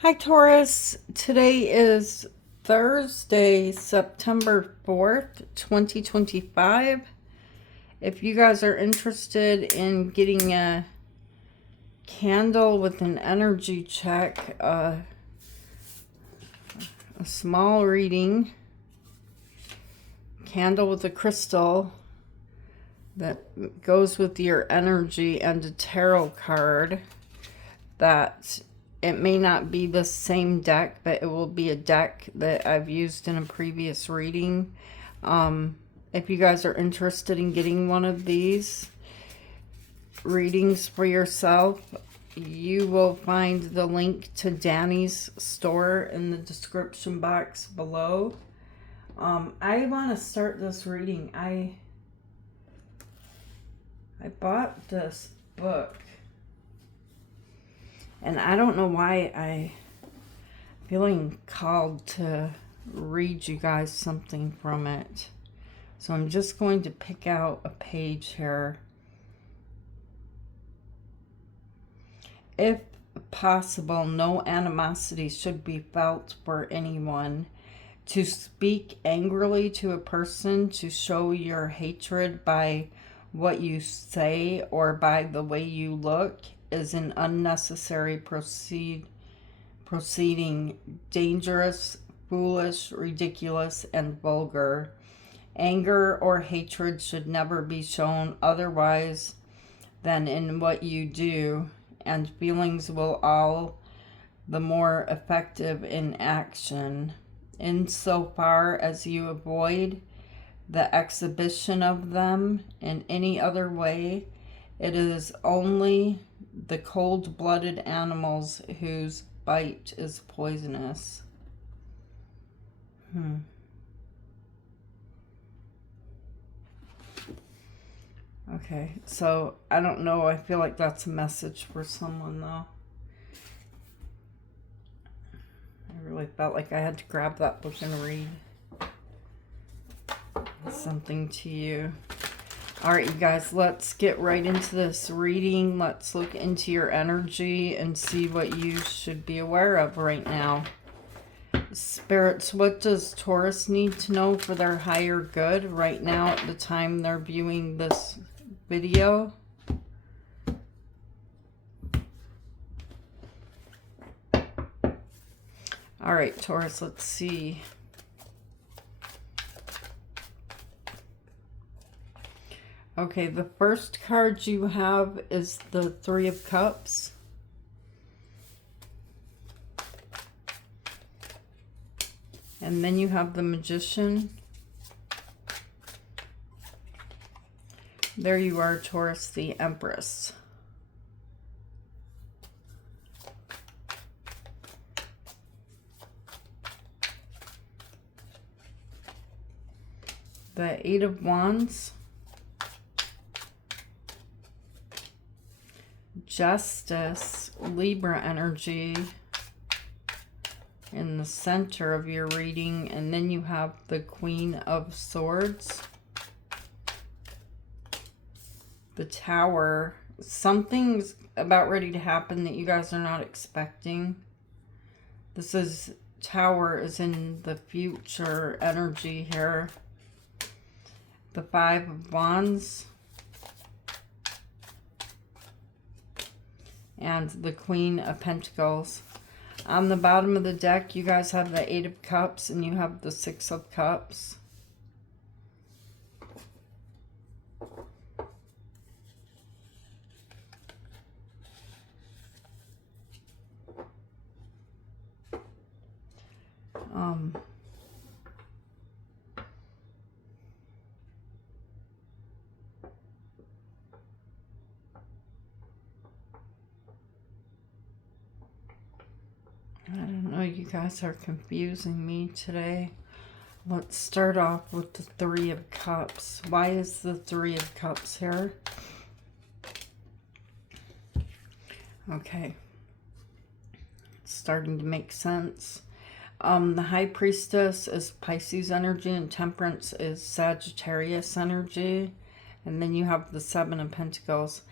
Hi Taurus, today is Thursday, September 4th, 2025. If you guys are interested in getting a candle with an energy check, a small reading, candle with a crystal that goes with your energy, and a tarot card, that it may not be the same deck, but it will be a deck that I've used in a previous reading. If you guys are interested in getting one of these readings for yourself, you will find the link to Dany's store in the description box below. I want to start this reading. I bought this book, and I don't know why I'm feeling called to read you guys something from it. So I'm just going to pick out a page here. If possible, no animosity should be felt for anyone. To speak angrily to a person, to show your hatred by what you say or by the way you look, is an unnecessary proceeding, dangerous, foolish, ridiculous, and vulgar. Anger or hatred should never be shown otherwise than in what you do, and feelings will all the more effective in action. Insofar as you avoid the exhibition of them in any other way, it is only the cold-blooded animals whose bite is poisonous. Okay, so I don't know. I feel like that's a message for someone, though. I really felt like I had to grab that book and read something to you. All right, you guys, let's get right into this reading. Let's look into your energy and see what you should be aware of right now. Spirits, what does Taurus need to know for their higher good right now at the time they're viewing this video? All right, Taurus, let's see. Okay, the first card you have is the Three of Cups. And then you have the Magician. There you are, Taurus, the Empress. The Eight of Wands. Justice, Libra energy in the center of your reading, and then you have the Queen of Swords, the Tower. Something's about ready to happen that you guys are not expecting. This is, Tower is in the future energy here. The Five of Wands and the Queen of Pentacles. On the bottom of the deck, you guys have the Eight of Cups and you have the Six of Cups. I don't know, you guys are confusing me today. Let's start off with the Three of Cups. Why is the Three of Cups here? Okay. It's starting to make sense. The High Priestess is Pisces energy, and Temperance is Sagittarius energy. And then you have the Seven of Pentacles.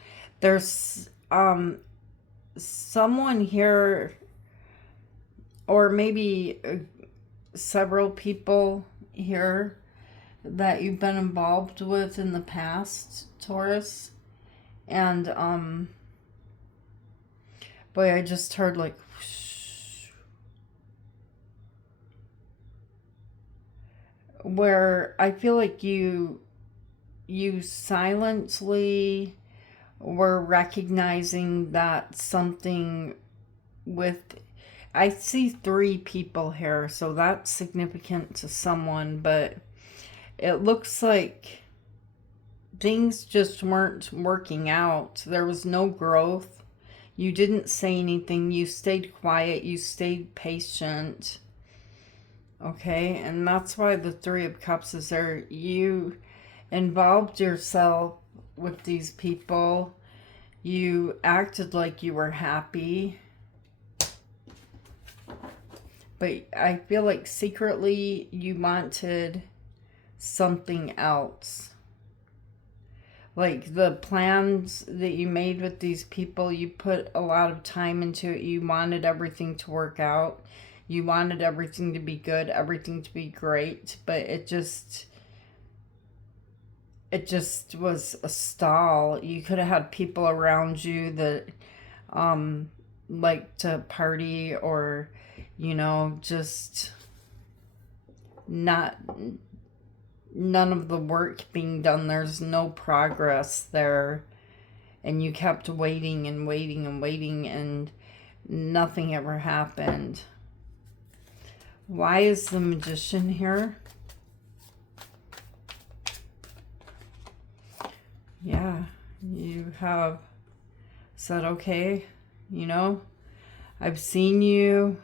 There's someone here or maybe several people here that you've been involved with in the past, Taurus. And, boy, I just heard like, whoosh, where I feel like you silently were recognizing that something with, I see 3 people here, so that's significant to someone, but it looks like things just weren't working out. There was no growth. You didn't say anything. You stayed quiet. You stayed patient. Okay, and that's why the 3 of Cups is there. You involved yourself with these people. You acted like you were happy. But I feel like secretly you wanted something else. Like the plans that you made with these people, you put a lot of time into it. You wanted everything to work out. You wanted everything to be good, everything to be great, but it just was a stall. You could have had people around you that like to party, or just none of the work being done. There's no progress there, and you kept waiting and waiting and waiting, and nothing ever happened. Why is the Magician here? Yeah, you have said, okay, I've seen you.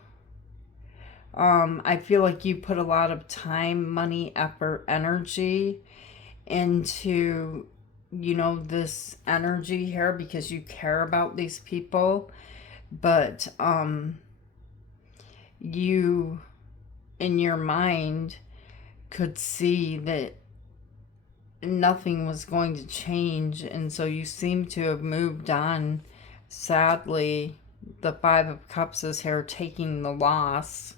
I feel like you put a lot of time, money, effort, energy into, this energy here because you care about these people. But you, in your mind, could see that nothing was going to change, and so you seem to have moved on. Sadly, the 5 of Cups is here, taking the loss,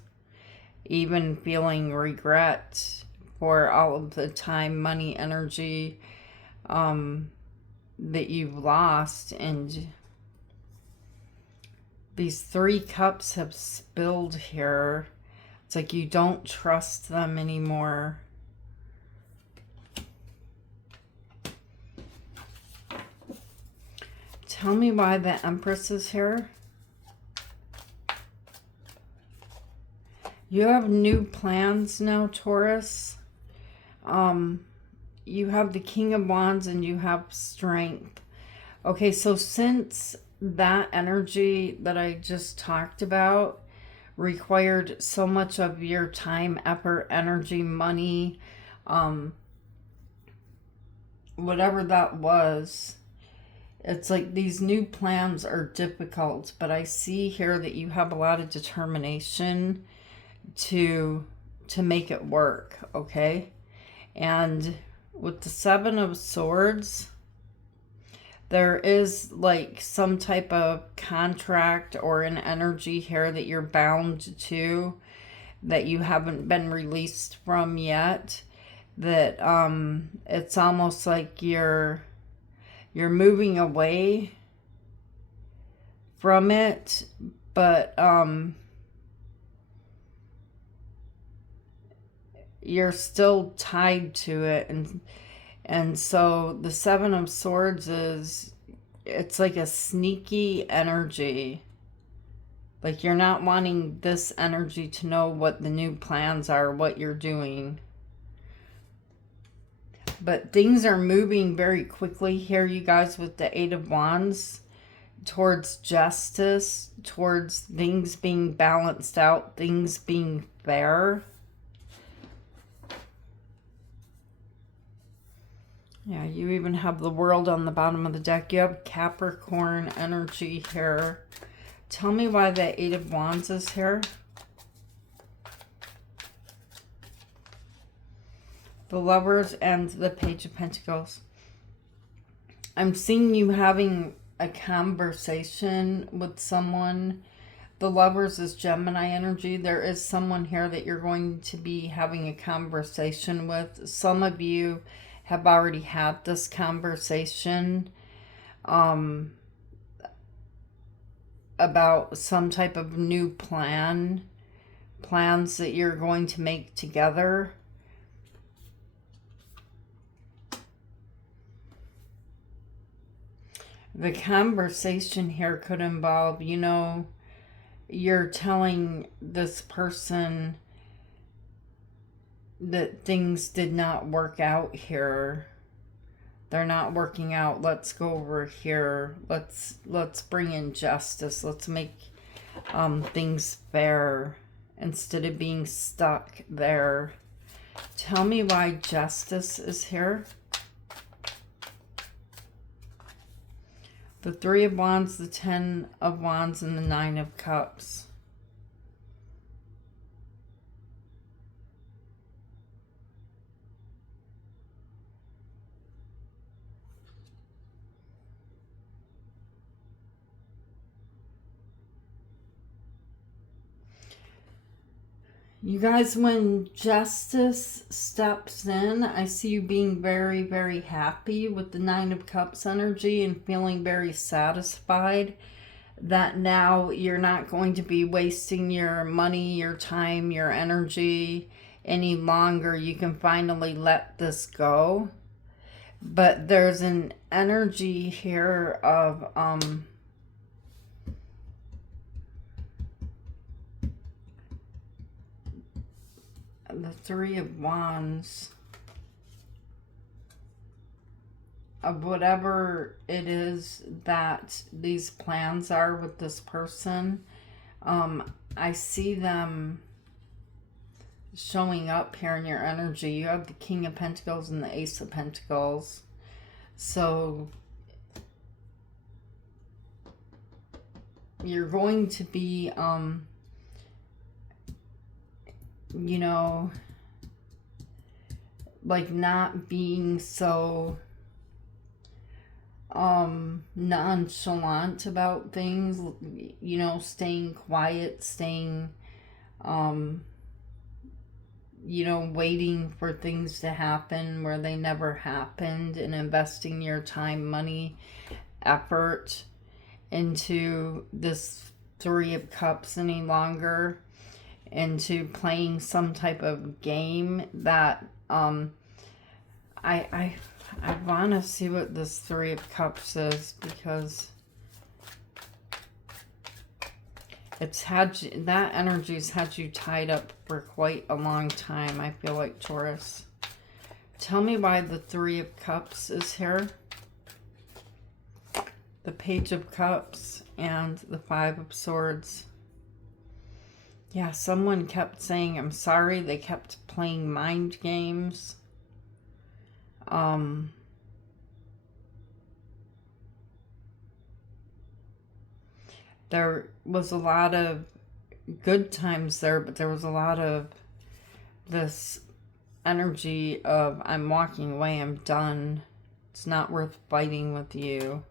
even feeling regret for all of the time, money, energy that you've lost. And these 3 cups have spilled here. It's like you don't trust them anymore. Tell me why the Empress is here. You have new plans now, Taurus. You have the King of Wands and you have strength. Okay, so since that energy that I just talked about required so much of your time, effort, energy, money, whatever that was, it's like these new plans are difficult, but I see here that you have a lot of determination to make it work, okay? And with the 7 of Swords, there is like some type of contract or an energy here that you're bound to, that you haven't been released from yet, that it's almost like you're moving away from it, but you're still tied to it. And so the 7 of Swords it's like a sneaky energy. Like you're not wanting this energy to know what the new plans are, what you're doing. But things are moving very quickly here, you guys, with the 8 of Wands, towards justice, towards things being balanced out, things being fair. Yeah, you even have the World on the bottom of the deck. You have Capricorn energy here. Tell me why the 8 of Wands is here. The Lovers and the Page of Pentacles. I'm seeing you having a conversation with someone. The Lovers is Gemini energy. There is someone here that you're going to be having a conversation with. Some of you have already had this conversation about some type of new plans that you're going to make together. The conversation here could involve, you know, you're telling this person that things did not work out here. They're not working out. Let's go over here. Let's bring in justice. Let's make things fair instead of being stuck there. Tell me why justice is here. The Three of Wands, the Ten of Wands, and the Nine of Cups. You guys, when justice steps in, I see you being very, very happy with the Nine of Cups energy and feeling very satisfied that now you're not going to be wasting your money, your time, your energy any longer. You can finally let this go. But there's an energy here of the Three of Wands, of whatever it is that these plans are with this person. I see them showing up here in your energy. You have the King of Pentacles and the Ace of Pentacles. So you're going to be you know, like not being so nonchalant about things, you know, staying quiet, staying you know, waiting for things to happen where they never happened, and investing your time, money, effort into this Three of Cups any longer, into playing some type of game that I want to see what this Three of Cups is, because it's had you, that energy's had you tied up for quite a long time, I feel like, Taurus. Tell me why the Three of Cups is here. The Page of Cups and the Five of Swords. Yeah, someone kept saying, I'm sorry. They kept playing mind games. There was a lot of good times there, but there was a lot of this energy of, I'm walking away, I'm done. It's not worth fighting with you.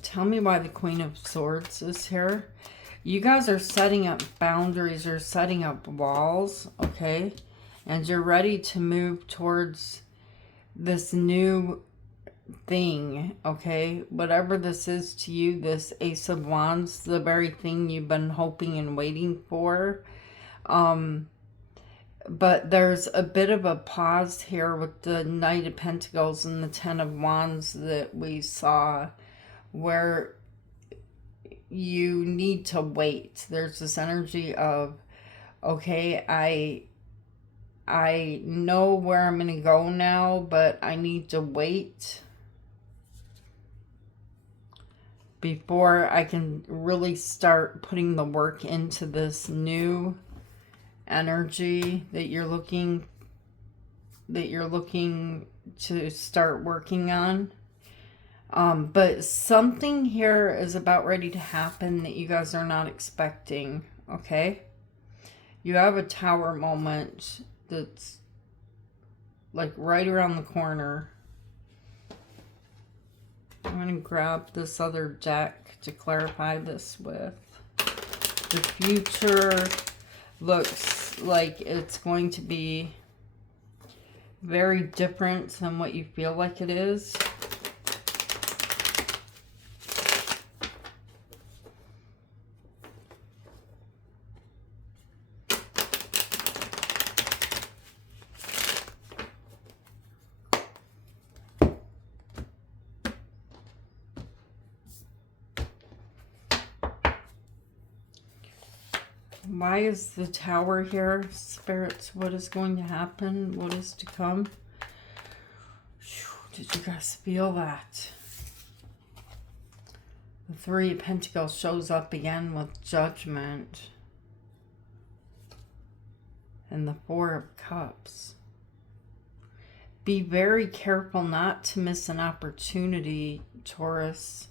Tell me why the Queen of Swords is here. You guys are setting up boundaries or setting up walls, okay? And you're ready to move towards this new thing, okay? Whatever this is to you, this Ace of Wands, the very thing you've been hoping and waiting for. But there's a bit of a pause here with the Knight of Pentacles and the Ten of Wands that we saw, where you need to wait. There's this energy of, okay, I know where I'm going to go now, but I need to wait before I can really start putting the work into this new energy that you're looking to start working on. But something here is about ready to happen that you guys are not expecting, okay? You have a Tower moment that's like right around the corner. I'm going to grab this other deck to clarify this with. The future looks like it's going to be very different than what you feel like it is. Why is the Tower here? Spirits, what is going to happen? What is to come? Did you guys feel that? The Three of Pentacles shows up again with Judgment. And the Four of Cups. Be very careful not to miss an opportunity, Taurus.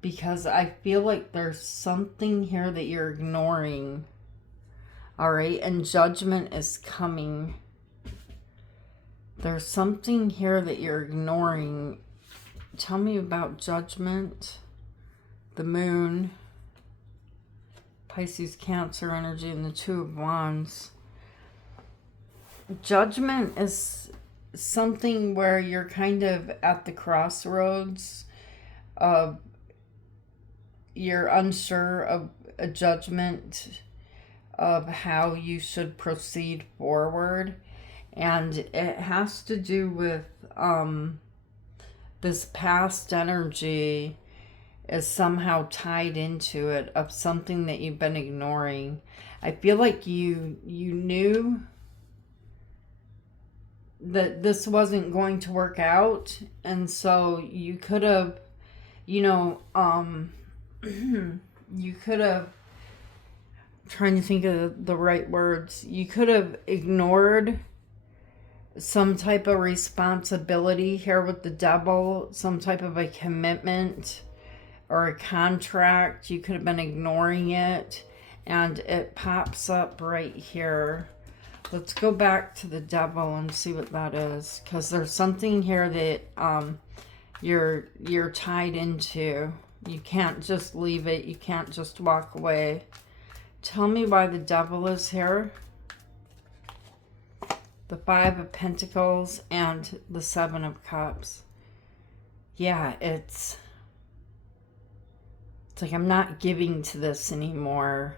Because I feel like there's something here that you're ignoring. All right, and Judgment is coming. There's something here that you're ignoring. Tell me about Judgment. The Moon. Pisces, Cancer energy, and the Two of Wands. Judgment is something where you're kind of at the crossroads of you're unsure of a judgment of how you should proceed forward. And it has to do with this past energy is somehow tied into it of something that you've been ignoring. I feel like you knew that this wasn't going to work out. And so you could have, you know, you could have, trying to think of the right words, you could have ignored some type of responsibility here with the Devil, some type of a commitment or a contract. You could have been ignoring it, and it pops up right here. Let's go back to the Devil and see what that is, because there's something here that you're tied into. You can't just leave it. You can't just walk away. Tell me why the Devil is here. The Five of Pentacles and the Seven of Cups. Yeah, it's like I'm not giving to this anymore.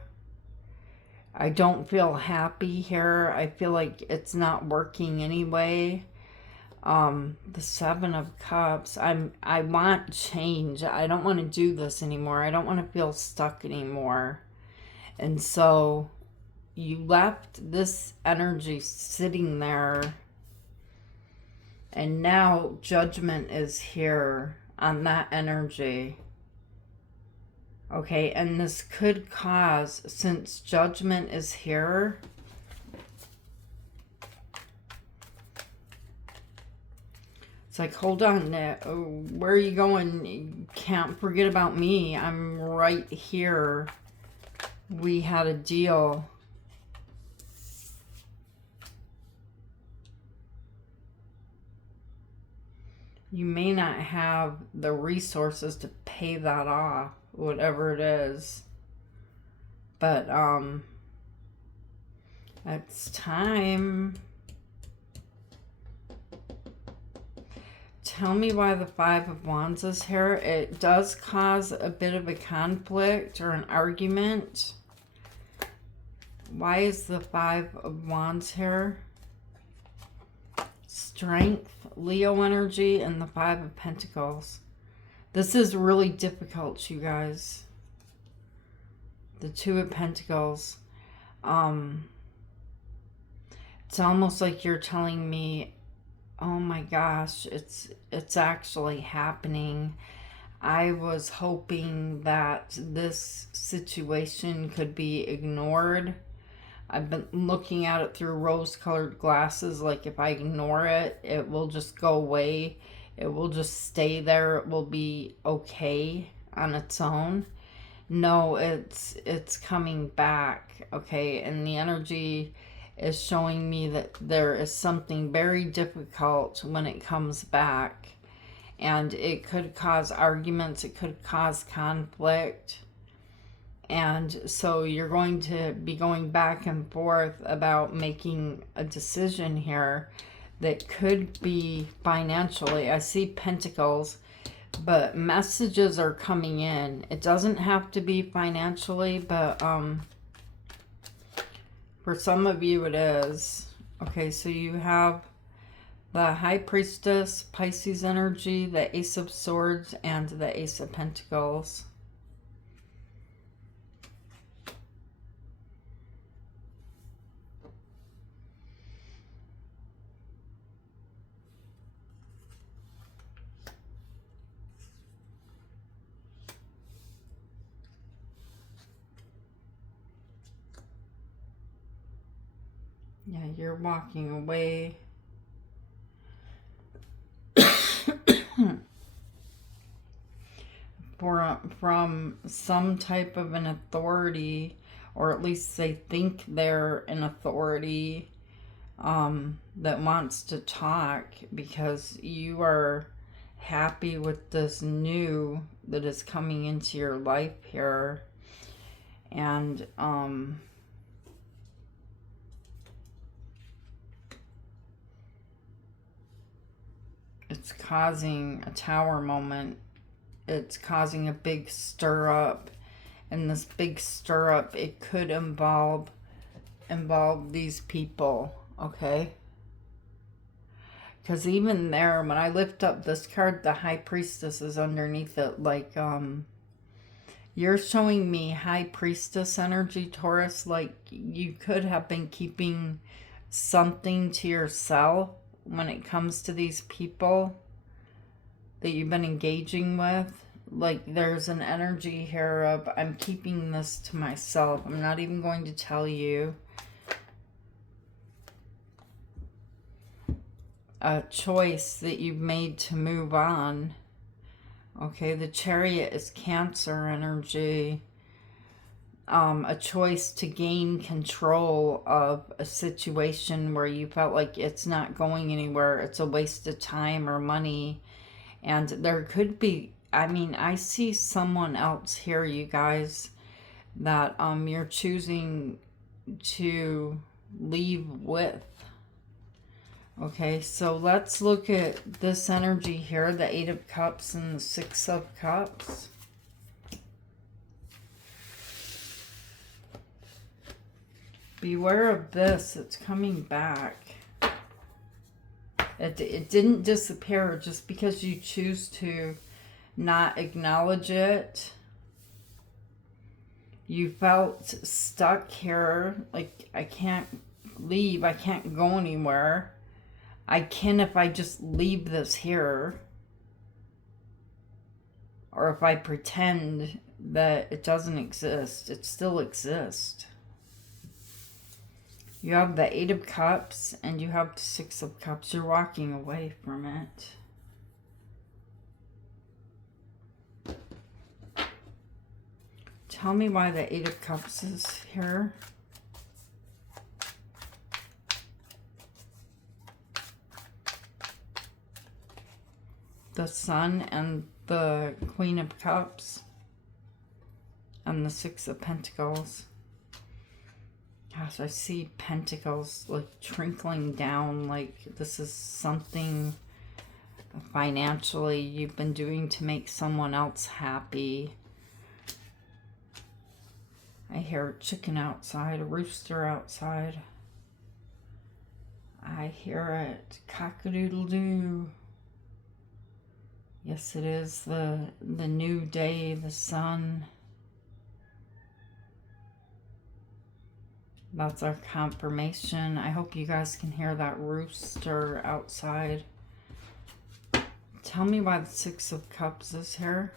I don't feel happy here. I feel like it's not working anyway. The Seven of Cups. I want change. I don't want to do this anymore. I don't want to feel stuck anymore. And so you left this energy sitting there, and now Judgment is here on that energy. Okay, and this could cause, since Judgment is here, it's like, hold on, where are you going? You can't forget about me. I'm right here. We had a deal. You may not have the resources to pay that off, whatever it is. But, it's time. Tell me why the Five of Wands is here. It does cause a bit of a conflict or an argument. Why is the Five of Wands here? Strength, Leo energy, and the Five of Pentacles. This is really difficult, you guys. The Two of Pentacles. It's almost like you're telling me, oh my gosh, it's actually happening. I was hoping that this situation could be ignored. I've been looking at it through rose-colored glasses. Like, if I ignore it, it will just go away. It will just stay there. It will be okay on its own. No, it's coming back, okay? And the energy is showing me that there is something very difficult when it comes back. And it could cause arguments. It could cause conflict. And so you're going to be going back and forth about making a decision here that could be financially. I see pentacles, but messages are coming in. It doesn't have to be financially, but for some of you it is. Okay, so you have the High Priestess, Pisces energy, the Ace of Swords, and the Ace of Pentacles. Yeah, you're walking away from some type of an authority, or at least they think they're an authority that wants to talk, because you are happy with this new that is coming into your life here. And it's causing a tower moment. It's causing a big stir up. And this big stir up, it could involve these people, okay? Because even there, when I lift up this card, the High Priestess is underneath it. Like, you're showing me High Priestess energy, Taurus. Like, you could have been keeping something to yourself when it comes to these people that you've been engaging with. Like, there's an energy here of, I'm keeping this to myself. I'm not even going to tell you. A choice that you've made to move on. Okay, the Chariot is Cancer energy. A choice to gain control of a situation where you felt like it's not going anywhere. It's a waste of time or money. And there could be, I mean, I see someone else here, you guys, that you're choosing to leave with. Okay, so let's look at this energy here, the Eight of Cups and the Six of Cups. Beware of this, it's coming back. It didn't disappear just because you choose to not acknowledge it. You felt stuck here, like, I can't leave, I can't go anywhere. I can if I just leave this here. Or if I pretend that it doesn't exist, it still exists. You have the Eight of Cups and you have the Six of Cups. You're walking away from it. Tell me why the Eight of Cups is here. The Sun and the Queen of Cups and the Six of Pentacles. Gosh, I see pentacles like trickling down, like this is something financially you've been doing to make someone else happy. I hear a chicken outside, a rooster outside. I hear it, cock-a-doodle-doo. Yes, it is the new day, the sun. That's our confirmation. I hope you guys can hear that rooster outside. Tell me why the Six of Cups is here.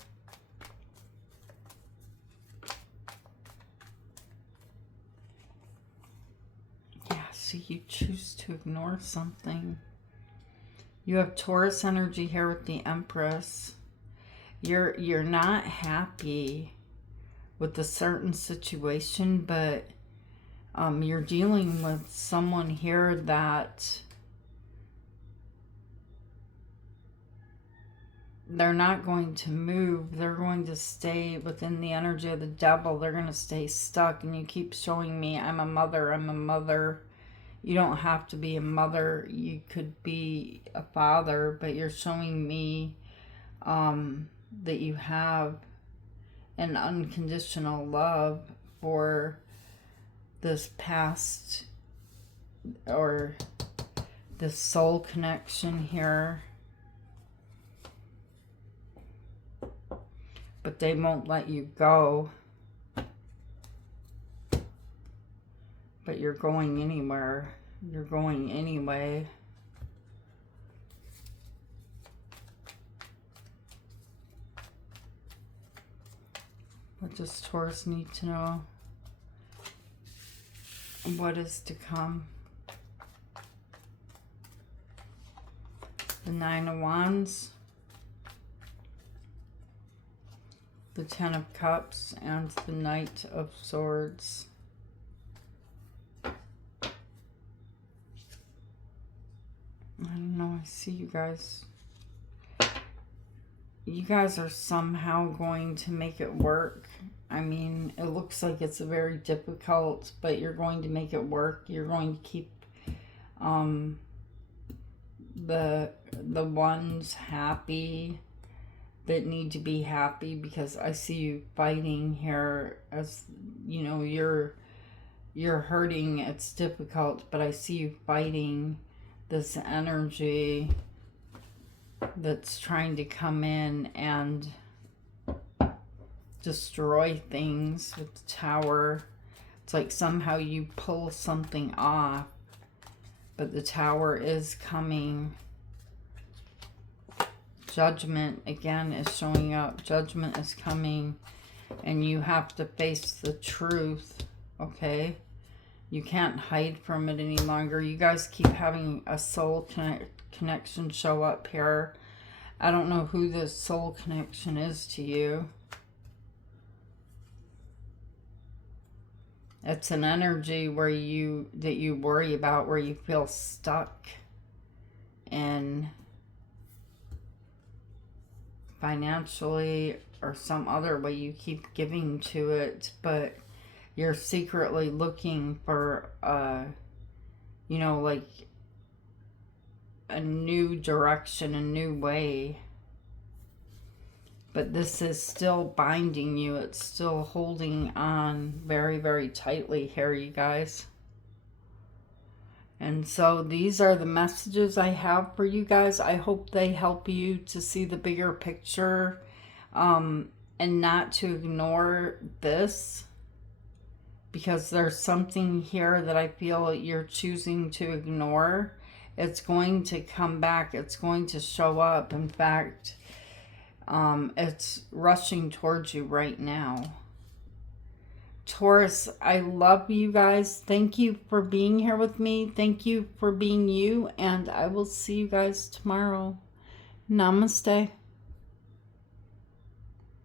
Yeah, see, you choose to ignore something. You have Taurus energy here with the Empress. You're not happy with a certain situation, but You're dealing with someone here that they're not going to move. They're going to stay within the energy of the devil. They're going to stay stuck. And you keep showing me, I'm a mother, I'm a mother. You don't have to be a mother. You could be a father, but you're showing me that you have an unconditional love for this past or this soul connection here. But they won't let you go. But you're going anywhere. You're going anyway. What does Taurus need to know? What is to come? The Nine of Wands, the Ten of Cups, and the Knight of Swords. I don't know, I see you guys. You guys are somehow going to make it work. I mean, it looks like it's very difficult, but you're going to make it work. You're going to keep the ones happy that need to be happy, because I see you fighting here. As you know, you're hurting. It's difficult, but I see you fighting this energy that's trying to come in and destroy things with the Tower. It's like somehow you pull something off, but the Tower is coming. Judgment again is showing up. Judgment is coming, and you have to face the truth, okay? You can't hide from it any longer. You guys keep having a soul connection show up here. I don't know who this soul connection is to you. It's an energy where that you worry about, where you feel stuck in financially or some other way. You keep giving to it, but you're secretly looking for you know, like a new direction, a new way. But this is still binding you. It's still holding on very, very tightly here, you guys. And so these are the messages I have for you guys. I hope they help you to see the bigger picture, and not to ignore this, because there's something here that I feel you're choosing to ignore. It's going to come back. It's going to show up. In fact, it's rushing towards you right now. Taurus, I love you guys. Thank you for being here with me. Thank you for being you. And I will see you guys tomorrow. Namaste.